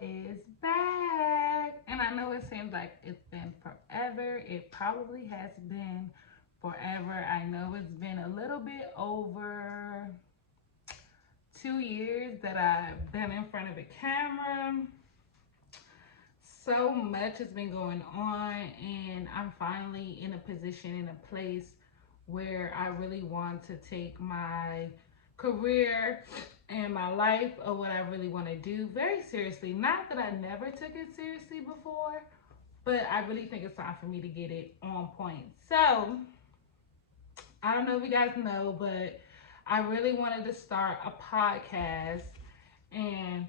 is back. And I know it seems like it's been forever. It probably has been forever. I know it's been a little bit over 2 years that I've been in front of a camera. So much has been going on, and I'm finally in a position, in a place where I really want to take my career and my life, or what I really want to do, very seriously. Not that I never took it seriously before, but I really think it's time for me to get it on point. So, I don't know if you guys know, but I really wanted to start a podcast, and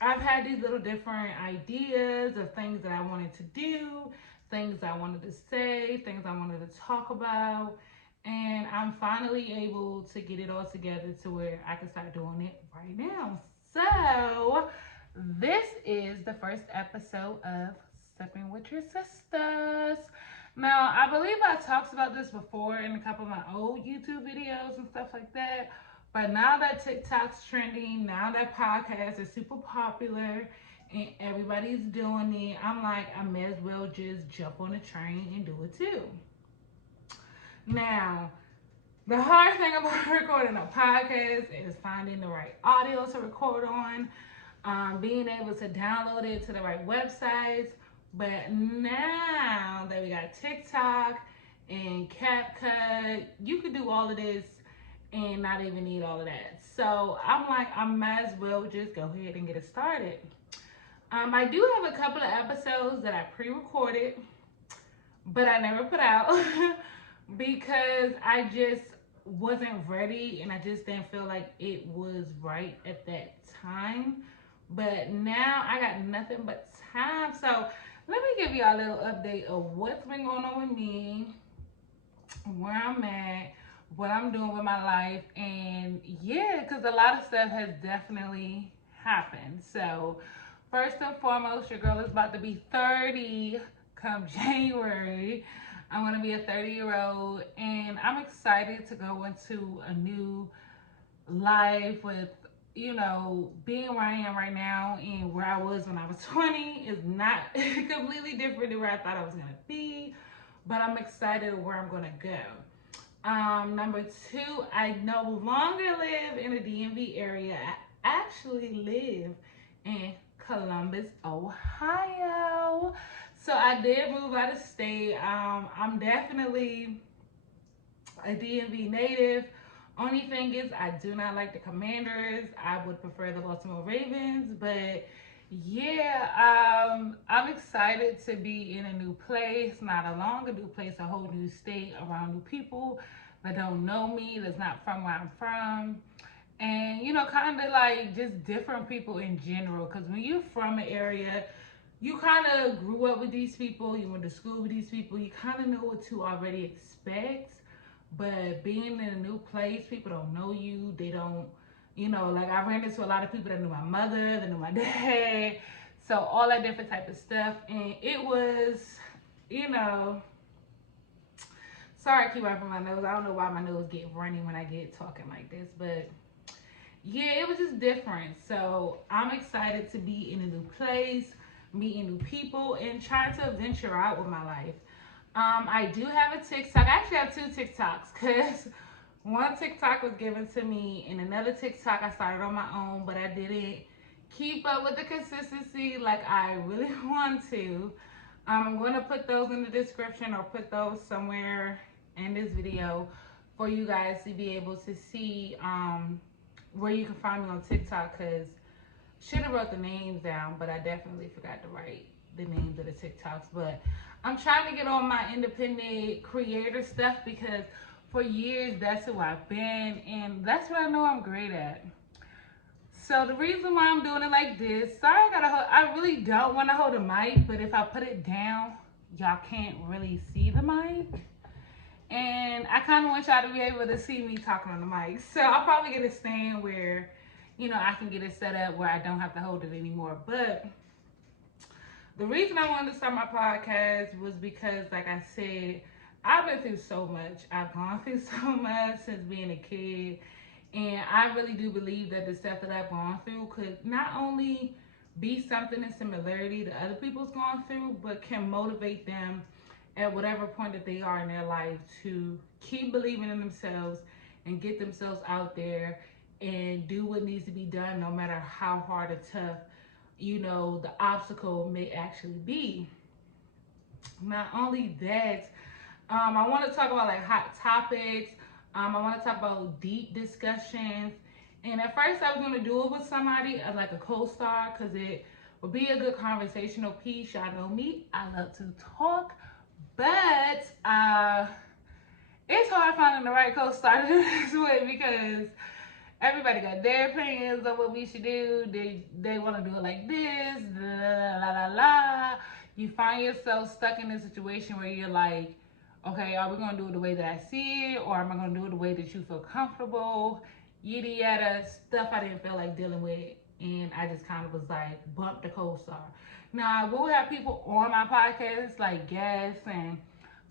I've had these little different ideas of things that I wanted to do, things I wanted to say, things I wanted to talk about. And I'm finally able to get it all together to where I can start doing it right now. So, this is the first episode of Sippin with Your Sisters. Now, I believe I talked about this before in a couple of my old YouTube videos and stuff like that. But now that TikTok's trending, now that podcasts are super popular and everybody's doing it, I'm like, I may as well just jump on the train and do it too. Now, the hard thing about recording a podcast is finding the right audio to record on, being able to download it to the right websites. But now that we got TikTok and CapCut, you could do all of this and not even need all of that. So I'm like, I might as well just go ahead and get it started. I do have a couple of episodes that I pre-recorded, but I never put out because I just wasn't ready and I just didn't feel like it was right at that time. But now I got nothing but time. So let me give you a little update of what's been going on with me, where I'm at, what I'm doing with my life, and yeah, because a lot of stuff has definitely happened. So first and foremost, your girl is about to be 30 come January. I'm going to be a 30-year-old, and I'm excited to go into a new life with, being where I am right now and where I was when I was 20 is not completely different than where I thought I was going to be, but I'm excited where I'm going to go. Number two, I no longer live in the DMV area. I actually live in Columbus, Ohio. So I did move out of state. I'm definitely a DMV native. Only thing is, I do not like the Commanders. I would prefer the Baltimore Ravens, but yeah, I'm excited to be in a new place, not a longer new place, a whole new state, around new people that don't know me, that's not from where I'm from. And, kind of like just different people in general. Because when you're from an area, you kind of grew up with these people, you went to school with these people, you kind of know what to already expect. But being in a new place, people don't know you. They don't, like I ran into a lot of people that knew my mother, that knew my dad. So all that different type of stuff. And it was, sorry I keep wiping my nose. I don't know why my nose get runny when I get talking like this. But yeah, it was just different. So I'm excited to be in a new place, meeting new people, and trying to venture out with my life. I do have a TikTok. I actually have two TikToks because one TikTok was given to me and another TikTok I started on my own, but I didn't keep up with the consistency like I really want to. I'm going to put those in the description or put those somewhere in this video for you guys to be able to see where you can find me on TikTok, because should have wrote the names down, but I definitely forgot to write the names of the TikToks. But I'm trying to get on my independent creator stuff because for years that's who I've been and that's what I know I'm great at. So the reason why I'm doing it like this, sorry I really don't want to hold a mic, but if I put it down, y'all can't really see the mic. And I kind of want y'all to be able to see me talking on the mic. So I'll probably get a stand where, I can get it set up where I don't have to hold it anymore. But the reason I wanted to start my podcast was because, like I said, I've been through so much. I've gone through so much since being a kid. And I really do believe that the stuff that I've gone through could not only be something in similarity to other people's going through, but can motivate them at whatever point that they are in their life to keep believing in themselves and get themselves out there and do what needs to be done, no matter how hard or tough, the obstacle may actually be. Not only that, I want to talk about like hot topics. I want to talk about deep discussions. And at first, I was going to do it with somebody as like a co-star because it would be a good conversational piece. Y'all know me, I love to talk, but it's hard finding the right co-star to do this with because everybody got their opinions on what we should do. They want to do it like this, la la la la. You find yourself stuck in a situation where you're like, okay, are we gonna do it the way that I see it, or am I gonna do it the way that you feel comfortable? Yada yada stuff I didn't feel like dealing with, and I just kind of was like, bump the co-star. Now we'll have people on my podcast like guests and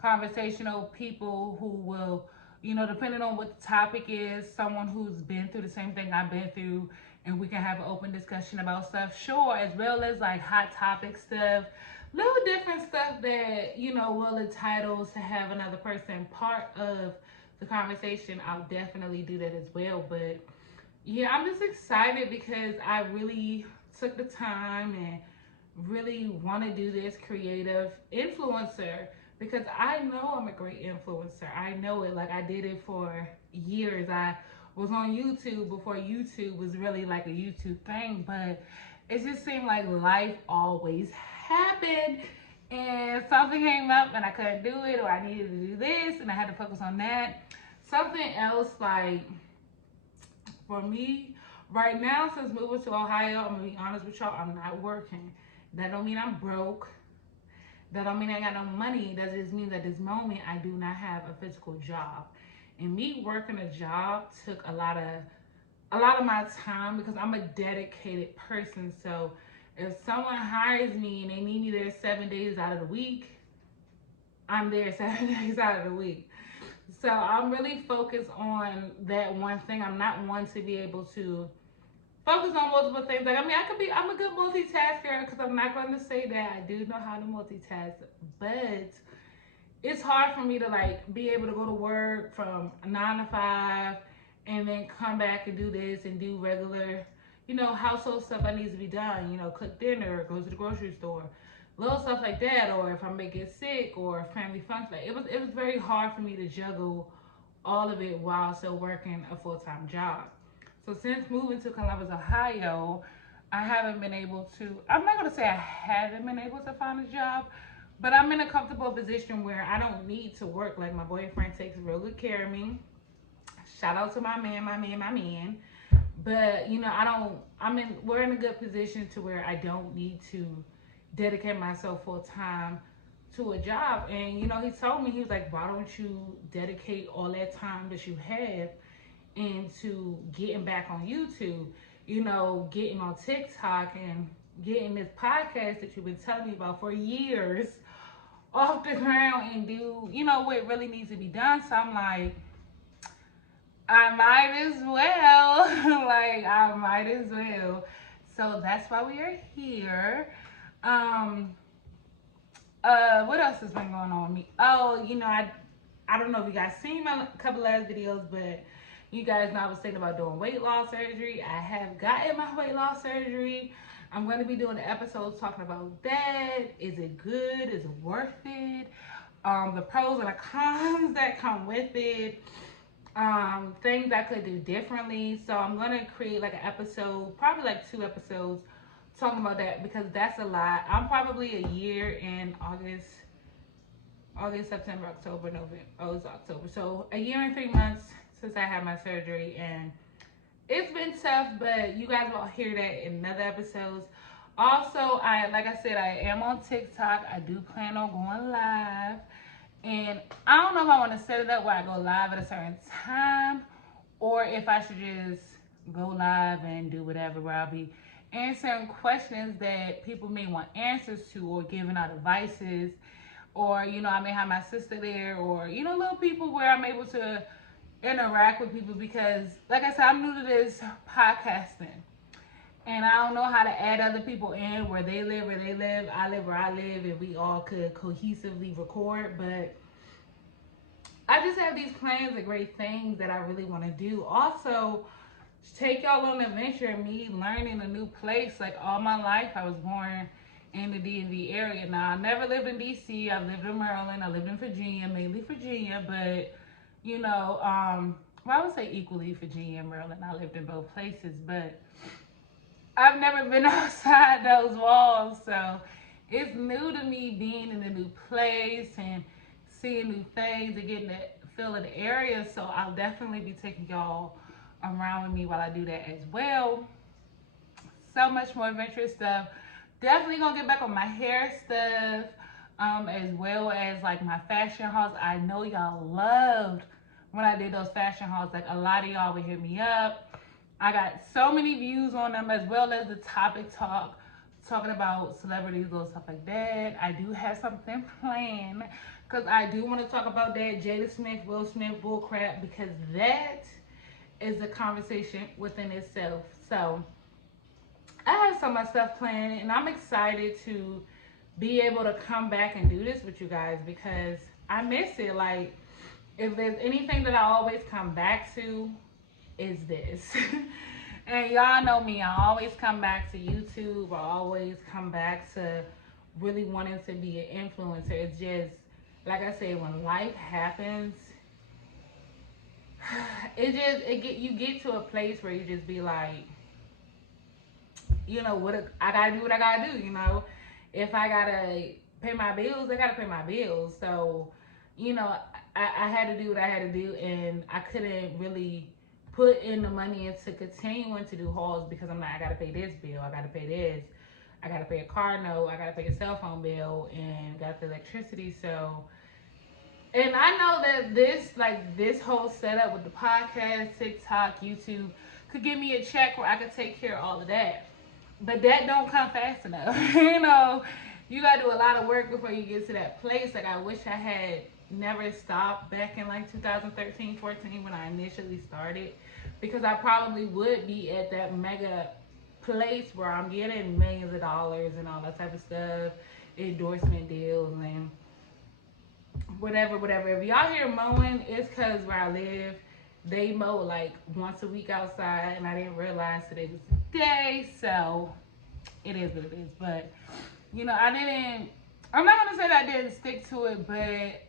conversational people who will, depending on what the topic is, someone who's been through the same thing I've been through, and we can have an open discussion about stuff, sure, as well as like hot topic stuff, little different stuff that, will entitle to have another person part of the conversation. I'll definitely do that as well. But yeah, I'm just excited because I really took the time and really want to do this creative influencer because I know I'm a great influencer. I know it. Like, I did it for years. I was on YouTube before YouTube was really like a YouTube thing, but it just seemed like life always happened and something came up and I couldn't do it, or I needed to do this and I had to focus on that. Something else, like, for me right now, since moving to Ohio, I'm gonna be honest with y'all, I'm not working. That don't mean I'm broke. That don't mean I got no money. That just means at this moment I do not have a physical job. And me working a job took a lot of my time because I'm a dedicated person. So if someone hires me and they need me there 7 days out of the week, I'm there 7 days out of the week. So I'm really focused on that one thing. I'm not one to be able to focus on multiple things. Like, I mean, I'm a good multitasker because I'm not going to say that I do know how to multitask, but it's hard for me to like be able to go to work from 9 to 5 and then come back and do this and do regular, household stuff that needs to be done, cook dinner, go to the grocery store, little stuff like that, or if I may get sick or family function. Like, it was very hard for me to juggle all of it while still working a full-time job. So since moving to Columbus, Ohio, I haven't been able to, I'm not going to say I haven't been able to find a job, but I'm in a comfortable position where I don't need to work. Like, my boyfriend takes real good care of me. Shout out to my man. But, we're in a good position to where I don't need to dedicate myself full time to a job. And, he told me, he was like, why don't you dedicate all that time that you have into getting back on YouTube, getting on TikTok and getting this podcast that you've been telling me about for years off the ground and do, what really needs to be done. So I'm like, I might as well. Like, I might as well. So that's why we are here. What else has been going on with me? Oh, I don't know if you guys seen my couple last videos, but you guys know I was thinking about doing weight loss surgery. I have gotten my weight loss surgery. I'm going to be doing episodes talking about that. Is it good? Is it worth it? The pros and the cons that come with it. Things I could do differently. So I'm going to create like an episode, probably like 2 episodes, talking about that because that's a lot. I'm probably a year in August, September, October, November. Oh, it's October. So a year and 3 months since I had my surgery, and it's been tough, but you guys will hear that in other episodes. Also, like I said, I am on TikTok. I do plan on going live, and I don't know if I want to set it up where I go live at a certain time, or if I should just go live and do whatever, where I'll be answering questions that people may want answers to, or giving out advices, or I may have my sister there, or little people where I'm able to interact with people because, like I said, I'm new to this podcasting, And I don't know how to add other people in where they live, I live where I live, and we all could cohesively record. But I just have these plans of great things that I really want to do. Also, take y'all on an adventure of me learning a new place. Like all my life, I was born in the DMV area. Now, I never lived in DC. I lived in Maryland. I lived in Virginia, mainly Virginia. But, you know, well, I would say equally Virginia and Maryland. I lived in both places. But I've never been outside those walls. So it's new to me being in a new place and seeing new things and getting that feel of the area. So I'll definitely be taking y'all around with me while I do that as well. So much more adventurous stuff. Definitely gonna get back on my hair stuff, as well as like my fashion hauls. I know y'all loved when I did those fashion hauls. Like a lot of y'all would hit me up. I got so many views on them, as well as the topic talk, talking about celebrities, little stuff like that. I do have something planned because I do want to talk about that Jada Smith, Will Smith bullcrap, because that is a conversation within itself. So I have so much stuff planned, and I'm excited to be able to come back and do this with you guys because I miss it. Like, if there's anything that I always come back to, is this. And y'all know me, I always come back to YouTube. I always come back to really wanting to be an influencer. It's just, like I said, when life happens, you get to a place where you just be like, you know what, I gotta do what I gotta do. You know, if I gotta pay my bills, I gotta pay my bills. So, you know, I had to do what I had to do, and I couldn't really put in the money into continuing to do hauls because I'm like, I gotta pay this bill, I gotta pay this, I gotta pay a car note, I gotta pay a cell phone bill, and got the electricity. So, and I know that this whole setup with the podcast, TikTok, YouTube could give me a check where I could take care of all of that. But that don't come fast enough. You know, you gotta do a lot of work before you get to that place. Like, I wish I had never stopped back in like 2013, 14 when I initially started, because I probably would be at that mega place where I'm getting millions of dollars and all that type of stuff, endorsement deals and whatever. If y'all hear mowing, it's because where I live, they mow like once a week outside, and I didn't realize today was the day, so it is what it is. But, you know, I'm not gonna say that I didn't stick to it, but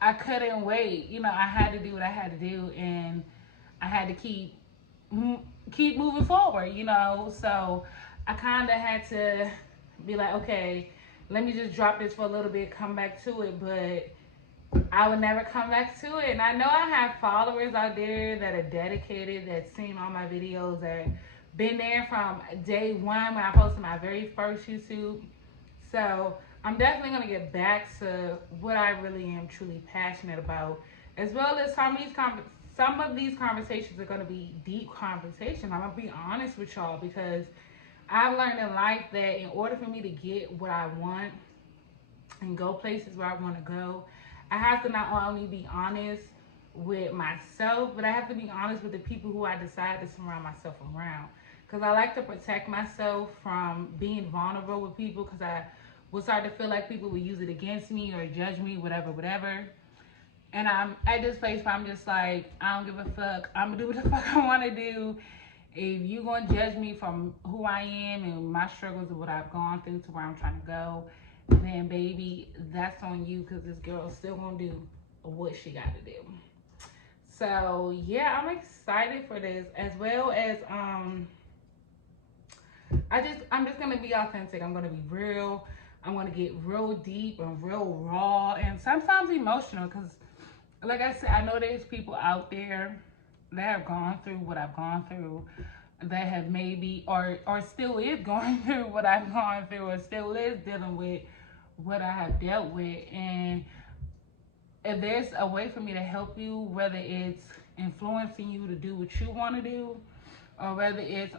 I couldn't wait. You know, I had to do what I had to do, and I had to keep moving forward, you know. So I kind of had to be like, okay, let me just drop this for a little bit, come back to it. But I would never come back to it. And I know I have followers out there that are dedicated, that seen all my videos, that been there from day one when I posted my very first YouTube. So I'm definitely going to get back to what I really am truly passionate about, as well as some of these conversations are going to be deep conversations. I'm going to be honest with y'all, because I've learned in life that in order for me to get what I want and go places where I want to go, I have to not only be honest with myself, but I have to be honest with the people who I decide to surround myself around. Because I like to protect myself from being vulnerable with people, because I will start to feel like people will use it against me or judge me, whatever. And I'm at this place where I'm just like, I don't give a fuck. I'm going to do what the fuck I want to do. If you going to judge me from who I am and my struggles of what I've gone through to where I'm trying to go, then baby, that's on you, because this girl's still going to do what she got to do. So, yeah, I'm excited for this, as well as I'm just going to be authentic. I'm going to be real. I'm going to get real deep and real raw and sometimes emotional, because like I said, I know there's people out there that have gone through what I've gone through, that have maybe or still is going through what I've gone through, or still is dealing with what I have dealt with. And if there's a way for me to help you, whether it's influencing you to do what you want to do, or whether it's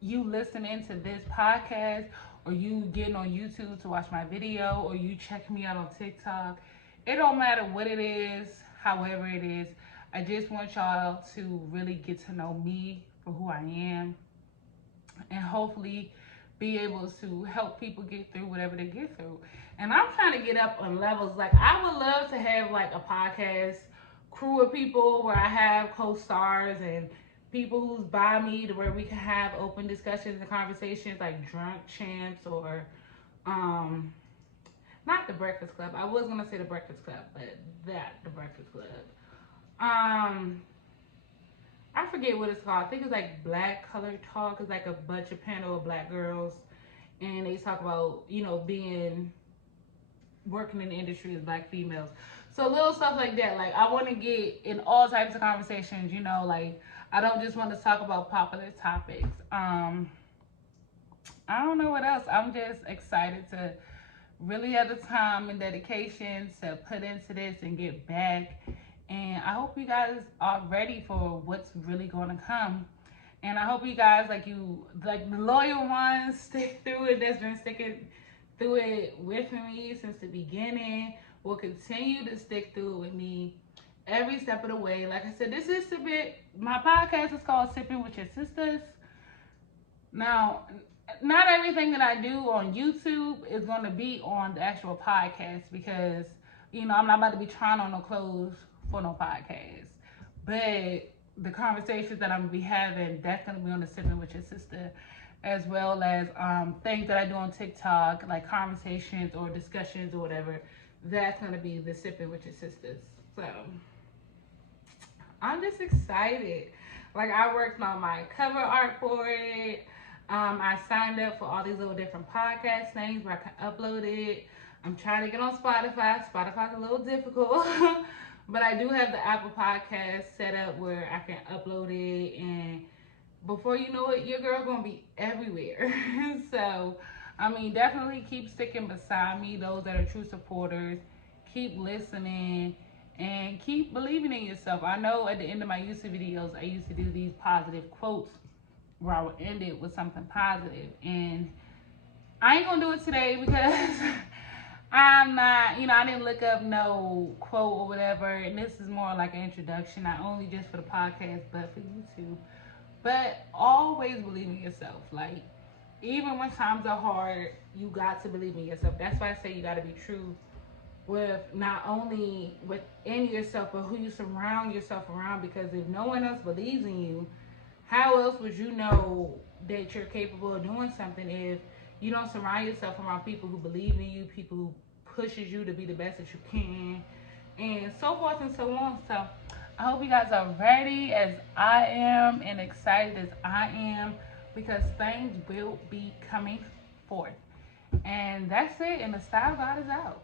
you listening to this podcast, or you getting on YouTube to watch my video, or you check me out on TikTok, it don't matter what it is, however it is. I just want y'all to really get to know me for who I am, and hopefully be able to help people get through whatever they get through. And I'm trying to get up on levels. Like, I would love to have like a podcast crew of people where I have co-stars and people who's by me, to where we can have open discussions and conversations, like Drunk Champs, or um not the Breakfast Club. I was gonna say the Breakfast Club, but the Breakfast Club. Um I forget what it's called. I think it's like Black Color Talk. It's like a bunch of panel of black girls, and they talk about, being working in the industry as black females. So little stuff like that. Like, I want to get in all types of conversations. Like, I don't just want to talk about popular topics. I don't know what else. I'm just excited to really have the time and dedication to put into this and get back. And I hope you guys are ready for what's really going to come. And I hope you guys, like the loyal ones, stick through it. That's been sticking through it with me since the beginning, will continue to stick through it with me every step of the way. Like I said, this is my podcast is called Sippin with Your Sisters. Now, not everything that I do on YouTube is going to be on the actual podcast, because, I'm not about to be trying on no clothes for no podcast. But the conversations that I'm going to be having, that's going to be on the Sippin with Your Sister, as well as things that I do on TikTok, like conversations or discussions or whatever. That's going to be the Sippin with Your Sisters. So, I'm just excited. Like, I worked on my cover art for it. I signed up for all these little different podcast things where I can upload it. I'm trying to get on Spotify. Spotify's a little difficult. But I do have the Apple Podcast set up where I can upload it. And before you know it, your girl going to be everywhere. So, definitely keep sticking beside me, those that are true supporters. Keep listening. And keep believing in yourself. I know at the end of my YouTube videos, I used to do these positive quotes where I would end it with something positive. And I ain't gonna do it today because I'm not, I didn't look up no quote or whatever. And this is more like an introduction, not only just for the podcast, but for YouTube. But always believe in yourself. Like, even when times are hard, you got to believe in yourself. That's why I say you got to be true with not only within yourself, but who you surround yourself around. Because if no one else believes in you, how else would you know that you're capable of doing something if you don't surround yourself around people who believe in you, people who pushes you to be the best that you can, and so forth and so on. So I hope you guys are ready as I am and excited as I am, because things will be coming forth. And that's it. And the Style God is out.